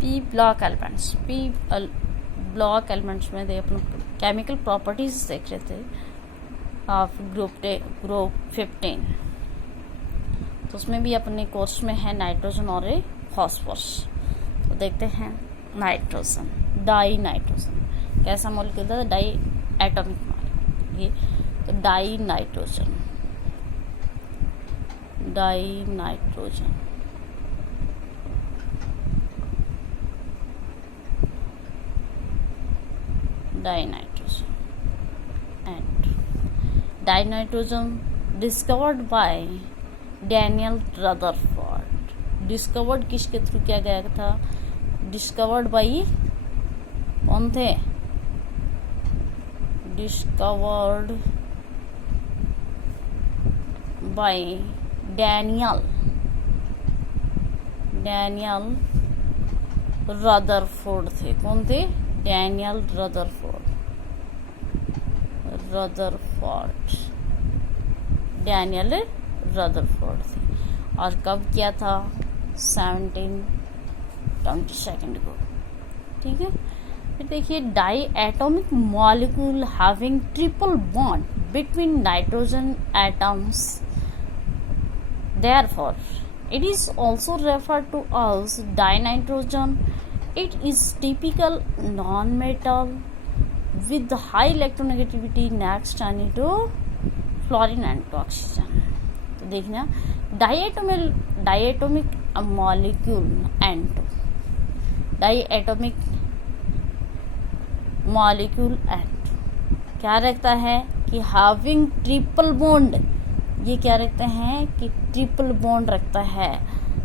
P block elements, P block elements में अपन chemical properties देख रहे थे ऑफ ग्रुप 15। तो उसमें भी अपने कोर्स में है नाइट्रोजन और फॉस्फोरस। तो देखते हैं नाइट्रोजन, डाई नाइट्रोजन कैसा मॉलिक्यूल था, डाई एटॉमिक मॉलिक्यूल ये। तो die nitrogen, die nitrogen dinitrogen and dinitrogen discovered by Daniel Rutherford. Discovered किसके थ्रू किया गया था, डिस्कवर्ड बाय कौन थे, डिस्कवर्ड बाय डैनियल रदरफोर्ड थे। कौन थे, डैनियल रदरफोर्ड, डैनियल रदरफोर्ड थे। और कब किया था, 1722 को। ठीक है, फिर देखिए diatomic molecule having triple bond between nitrogen atoms, therefore it is also referred to as dinitrogen. It is typical non-metal with high electronegativity next to fluorine and to oxygen. तो देखना diatomic molecule N2, diatomic molecule N2 क्या रखता है कि having triple bond, ये क्या रखते हैं कि ट्रिपल बॉन्ड रखता है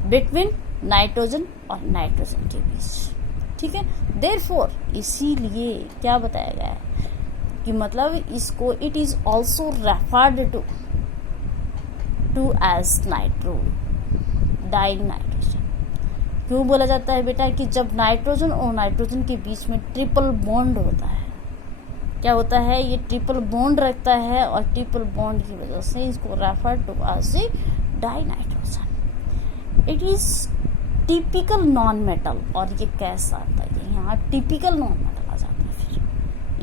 बिटवीन नाइट्रोजन और नाइट्रोजन के बीच। ठीक है, देयरफॉर इसीलिए क्या बताया गया है कि मतलब इसको it is also referred to as nitro, dinitrogen. क्यों बोला जाता है बेटा कि जब नाइट्रोजन और नाइट्रोजन के बीच में ट्रिपल बॉन्ड होता है, क्या होता है, ये ट्रिपल बॉन्ड रखता है और ट्रिपल बॉन्ड की वजह से इसको refer to as dinitrogen. It is typical non metal, और ये कैसा आता है, यहाँ टिपिकल नॉन मेटल आ जाता है। फिर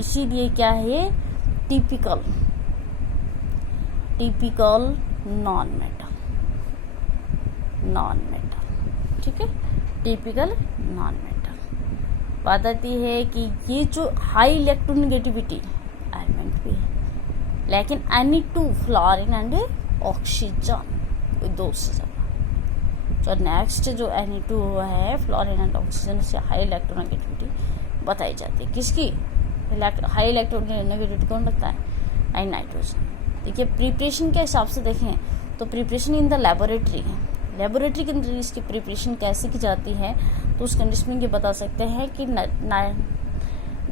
इसीलिए क्या है, टिपिकल नॉन मेटल। ठीक है, टिपिकल नॉन मेटल। बात आती है कि ये जो हाई इलेक्ट्रोनेगेटिविटी एलिमेंट भी है, लेकिन Na2 फ्लोरीन एंड ऑक्सीजन दो से ज्यादा। तो नेक्स्ट जो Na2 हुआ है फ्लोरीन एंड ऑक्सीजन से हाई इलेक्ट्रोनेगेटिविटी बताई जाती है। किसकी हाई इलेक्ट्रोनेगेटिविटी कौन रखता है, नाइट्रोजन। देखिए प्रिपरेशन के हिसाब से देखें तो प्रिपरेशन इन द लेबोरेटरी है, लेबोरेटरी के अंदर इसकी प्रिपरेशन कैसे की जाती है, तो उस कंडीशन में ये बता सकते हैं कि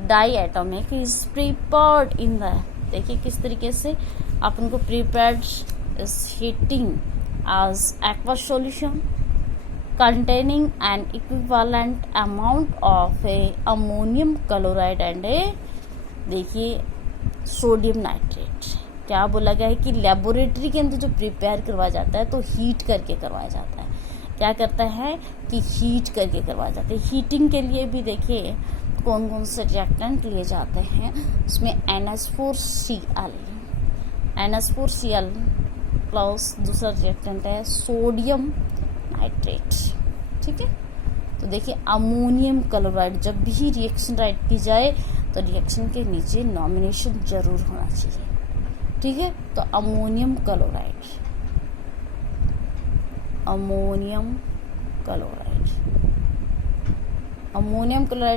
diatomic is prepared in the, देखिए किस तरीके से अपन को prepared is heating as aqua solution containing an equivalent amount of ammonium chloride and देखिए सोडियम नाइट्रेट। क्या बोला गया है कि लेबोरेटरी के अंदर जो प्रिपेयर करवाया जाता है तो हीट करके करवाया जाता है। क्या करता है कि हीट करके करवाया जाता है। हीटिंग के लिए भी देखिए कौन कौन से रिएक्टेंट लिए जाते हैं, उसमें NH4Cl प्लस दूसरा रिएक्टेंट है सोडियम नाइट्रेट। ठीक है, तो देखिए अमोनियम क्लोराइड, जब भी रिएक्शन राइट की जाए तो रिएक्शन के नीचे नॉमिनेशन जरूर होना चाहिए। ठीक है, तो अमोनियम क्लोराइड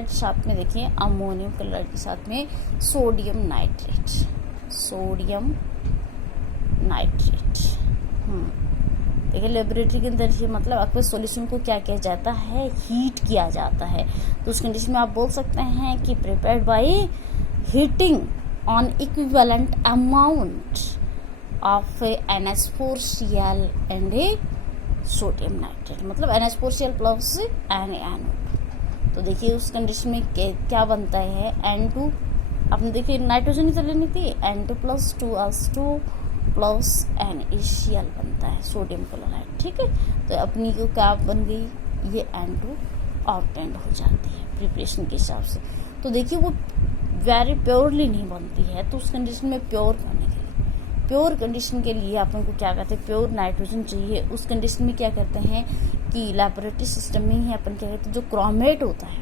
साथ में देखिए अमोनियम क्लोराइड के साथ में सोडियम नाइट्रेट। देखिए लेबोरेटरी के अंदर ये मतलब एक्वस सॉल्यूशन को क्या किया जाता है, हीट किया जाता है। तो उस कंडीशन में आप बोल सकते हैं कि prepared by heating on equivalent amount of NH4Cl and sodium nitrate, मतलब NH4Cl प्लस NaNO2। तो देखिए उस कंडीशन में क्या बनता है, N2 आपने देखिए नाइट्रोजन ही तो लेनी थी, N2 plus 2S2 plus NaCl बनता है सोडियम क्लोराइड। ठीक है, तो अपनी को क्या बन गई, ये N2 ऑब्टेंड हो जाती है प्रिपरेशन के हिसाब से। तो देखिए वो वेरी प्योरली नहीं बनती है, तो उस कंडीशन में प्योर करने के लिए, प्योर कंडीशन के लिए अपन को क्या करते हैं, प्योर नाइट्रोजन चाहिए। उस कंडीशन में क्या करते हैं कि लेबोरेटरी सिस्टम में ही अपन क्या कहते हैं, जो क्रोमेट होता है,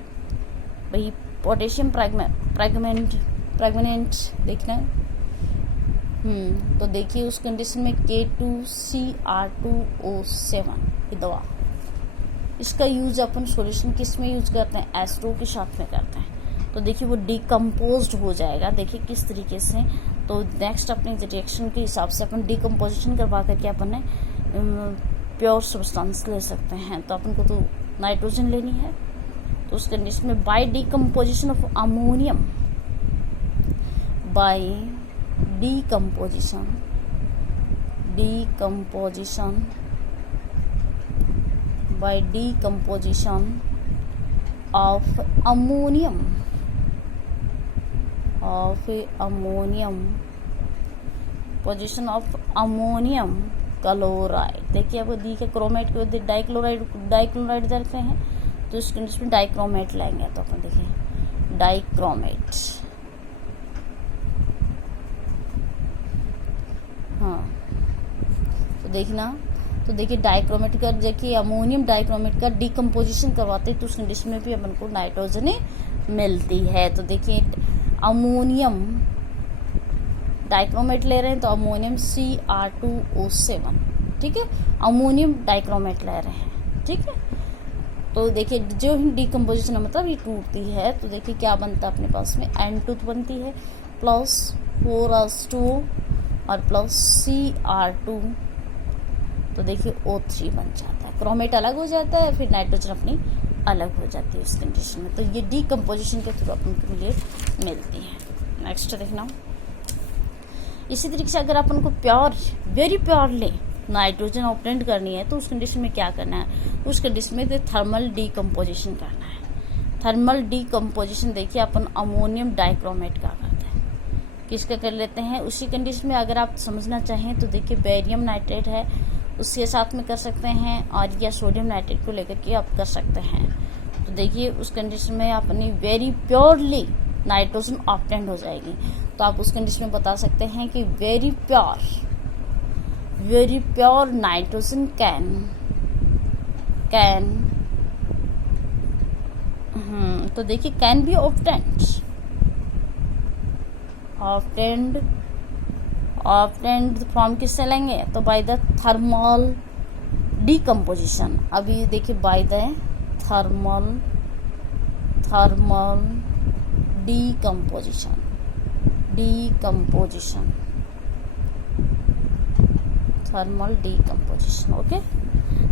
वही पोटेशियम फ्रेगमेंट देखना है। तो देखिए उस कंडीशन में K2Cr2O7 ये दवा, इसका यूज अपन सॉल्यूशन किस में यूज करते हैं, एस्ट्रो के साथ में करते हैं। तो देखिए वो डिकम्पोज्ड हो जाएगा, देखिए किस तरीके से। तो नेक्स्ट अपने रिएक्शन के हिसाब से अपन डिकम्पोजिशन करवा करके अपन ने प्योर सब्सटेंस ले सकते हैं। तो अपन को तो नाइट्रोजन लेनी है, तो उस कंडीशन में by decomposition of ammonium, by decomposition by decomposition of ammonium position of ammonium chloride. देखिए अब दी के क्रोमेट के डाइक्लोराइड करते हैं, तो इस कंडीशन में डाइक्रोमेट लाएंगे। तो अपन देखिए डाइक्रोमेट, हाँ तो देखना, तो देखिए डाइक्रोमेट का, देखिए अमोनियम डाइक्रोमेट का डिकम्पोजिशन करवाते हैं, तो उस कंडीशन में भी अपन को नाइट्रोजन मिलती है। तो देखिए अमोनियम डाइक्रोमेट ले रहे हैं, तो अमोनियम Cr2O7, ठीक है, अमोनियम डाइक्रोमेट ले रहे हैं, ठीक है। तो देखिए जो डिकम्पोजिशन मतलब ये टूटती है, तो देखिए क्या बनता है अपने पास में, N2 बनती है प्लस 4H2 और प्लस Cr2, तो देखिए O3 बन जाता है, क्रोमेट अलग हो जाता है, फिर नाइट्रोजन अपनी अलग हो जाती है इस कंडीशन में। तो ये डिकम्पोजिशन के थ्रू अपन को मिलती है। नेक्स्ट देखना, इसी तरीके से अगर अपन को pure very purely nitrogen obtain करनी है, तो उस कंडीशन में क्या करना है, उस कंडीशन में थर्मल डिकम्पोजिशन करना है। थर्मल डिकम्पोजिशन देखिए अपन अमोनियम डाइक्रोमेट का करते हैं, किसका कर लेते हैं, उसी कंडीशन में अगर आप समझना चाहें तो देखिए बेरियम नाइट्रेट है, उसके साथ में कर सकते हैं, और या सोडियम नाइट्रेट को लेकर के आप कर सकते हैं। तो देखिए उस कंडीशन में अपनी वेरी प्योरली नाइट्रोजन ऑब्टेन हो जाएगी। तो आप उस कंडीशन में बता सकते हैं कि वेरी प्योर नाइट्रोजन कैन तो देखिए कैन बी ऑब्टेन्ड फ्रॉम किससे लेंगे, तो बाय द थर्मल डिकम्पोजिशन। अभी देखिए by the thermal decomposition, okay.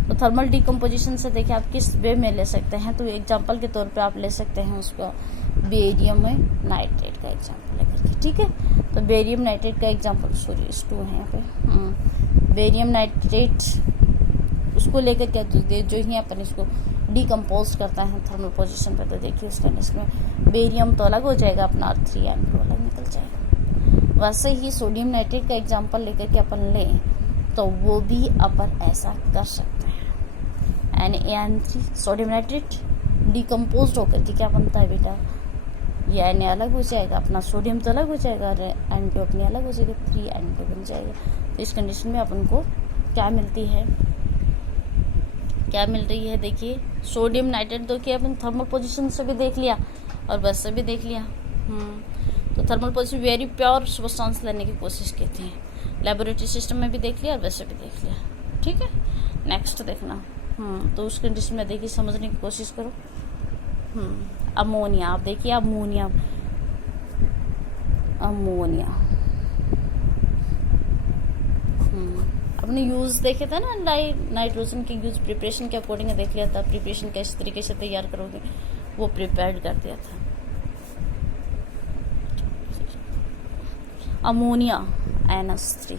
तो थर्मल डिकम्पोजिशन से देखिए आप किस वे में ले सकते हैं, तो एग्जांपल के तौर पे आप ले सकते हैं उसका बेरियम नाइट्रेट का एग्जांपल लेकर के, ठीक है। तो बेरियम नाइट्रेट का एग्जांपल, सॉरी S2 है यहाँ पे, बेरियम नाइट्रेट उसको लेकर क्या जो ही अपन इसको डिकम्पोज करता है थर्मल पोजीशन पे, तो देखिए उसका इसमें बेरियम तो अलग हो जाएगा अपना, 3N2 अलग निकल जाएगा। वैसे ही सोडियम नाइट्रेट का एग्जांपल लेकर के अपन लें, तो वो भी अपन ऐसा कर सकते हैं। NaN3 सोडियम नाइट्रेट डिकम्पोज होकर के क्या बनता है बेटा, ये Na अलग हो जाएगा अपना, सोडियम तो अलग हो जाएगा, और N2 अपनी अलग हो जाएगी, 3N2 बन जाएगा। तो इस कंडीशन में अपन को क्या मिलती है, क्या मिल रही है, देखिए सोडियम नाइट्रेट देखिए अपन थर्मल पोजीशन से भी देख लिया और बस से भी देख लिया। तो thermal position very pure substance लेने की कोशिश की थी, लेबोरेटरी सिस्टम में भी देख लिया और वैसे भी देख लिया, ठीक है। नेक्स्ट देखना, तो उस कंडीशन में देखिए समझने की कोशिश करो। अमोनिया, आप देखिए अमोनिया अपने यूज देखे थे ना, नाइट्रोजन के यूज प्रिपरेशन के अकॉर्डिंग देख लिया था, प्रिपरेशन किस तरीके से तैयार करोगे वो प्रिपेयर्ड कर दिया था। Ammonia NH3